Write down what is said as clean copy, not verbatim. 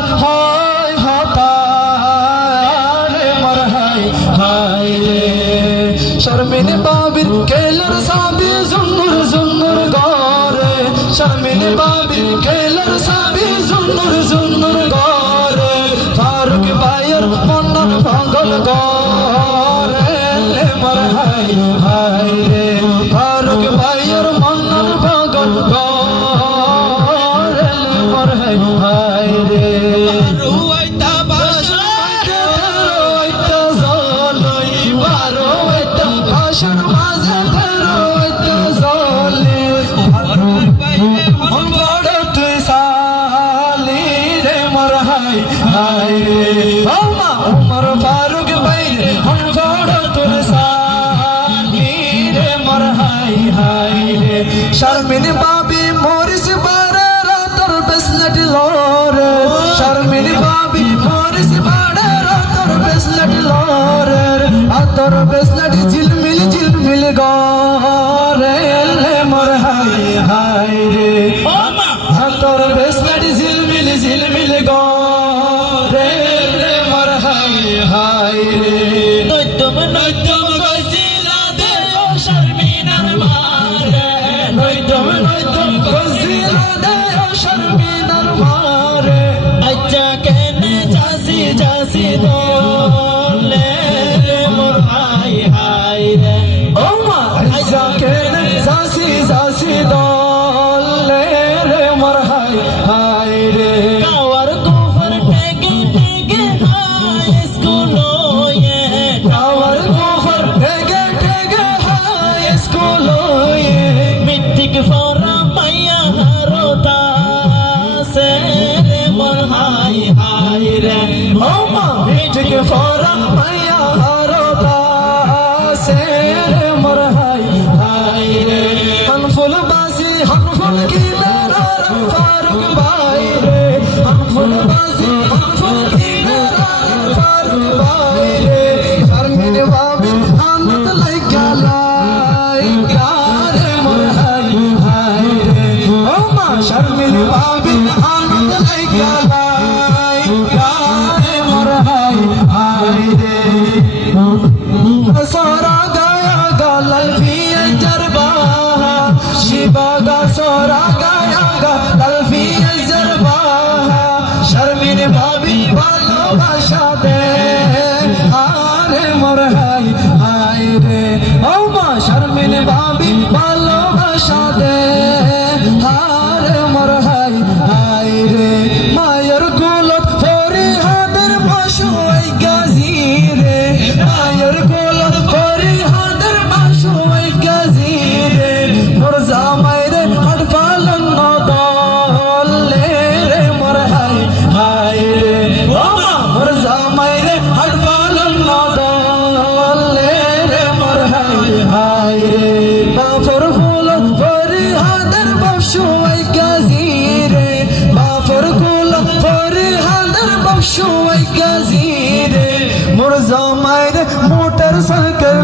বাজার হয় হতার মর হায় হায় রে শর্মিনী বাবির কেলার সাবি জুন্নুর জুন্নুর গরে শর্মিনী বাবির কেলার সাবি জুন্নুর জুন্নুর গরে ফারুক ভাইয়ের মন্নন পাগল গরে মর হায় হায় রে ফারুক ভাইয়ের মন্নন পাগল গরে মর হায় হায় রে রুয়াইতা বাসা রুয়াইতা জলই রুয়াইতা বাসার মাঝে রুয়াইতা জলে ফারুক ভাইয়ের মন্নন তুই সালি রে মর হায় হায় রে উমর ফারুক ভাইয়ের মন্নন তুই সালি রে মর হায় হায় রে শর্মিনী বাবি মরিস বারে রাতর বেসলেট লরে শর্মিনী বাবি মরিস বারে রাতর বেসলেট লরে আতর বেসলেট ঝিলমিল ঝিলমিল গরে মর হায় হায় রে আতর বেসলেট ঝিলমিল ঝিলমিল গরে মর হায় হায় রে নয়তম নয়তম গজিলা দে শর্মিনার মারে নয়তম নয়তম গজিলা দে শর্মিনার মারে আচ্ছা কেনে যাসি যাসি দলে মোর হায় হায় রে ও মা আচ্ছা কেনে যাসি যাসি দলে রে মোর হায় হায় রে কাওয়ার কুফর টেগে টেগে হাই স্কুল ওয়ে কাওয়ার কুফর টেগে টেগে হাই স্কুল ওয়ে মিত্তিক ফরা মাইয়া হারতা সে রে মোর হায় হায় রে ও মা মিত্তিক ফরা মাইয়া হারতা সে রে মোর হায় হায় রে হনফুল বাসি হনফুল কিনারা ফারুক ভাই রে হনফুল বাসি হনফুল কিনারা ফারুক ভাই রে শর্মিনী বাবি আনন্দ লাইকা লাইকা রে মোর হায় হায় রে ও মা শর্মিনী বাবি আনন্দ লাইকা লাইকা রে মোর হায় হায় রে सोरा गाया गा लल्फिया जरबा शिबा गा सोरा गाया गा लल्फिया जरबा शर्मिन भाभी बालो भाषा दे हारे मोर हाय हाय रे ओ मां शर्मिन भाभी बालो भाषा दे हारे मोर हाय हाय रे मायर गुलत फोरी हादर माशुई गाजी रे मायर गुलत फोरी हादर माशुई गाजी रे मुर्जा मायरे हटफालन नदले रे मोर हाय हाय रे ओ मुर्जा मायरे हटफालन नदले रे मोर हाय हाय रे बाफर फूल फोरी हादर माशुई गाजी रे बाफर फूल फोरी हादर माशुई गाजी रे मुर्जा मायरे मोटर साइकिल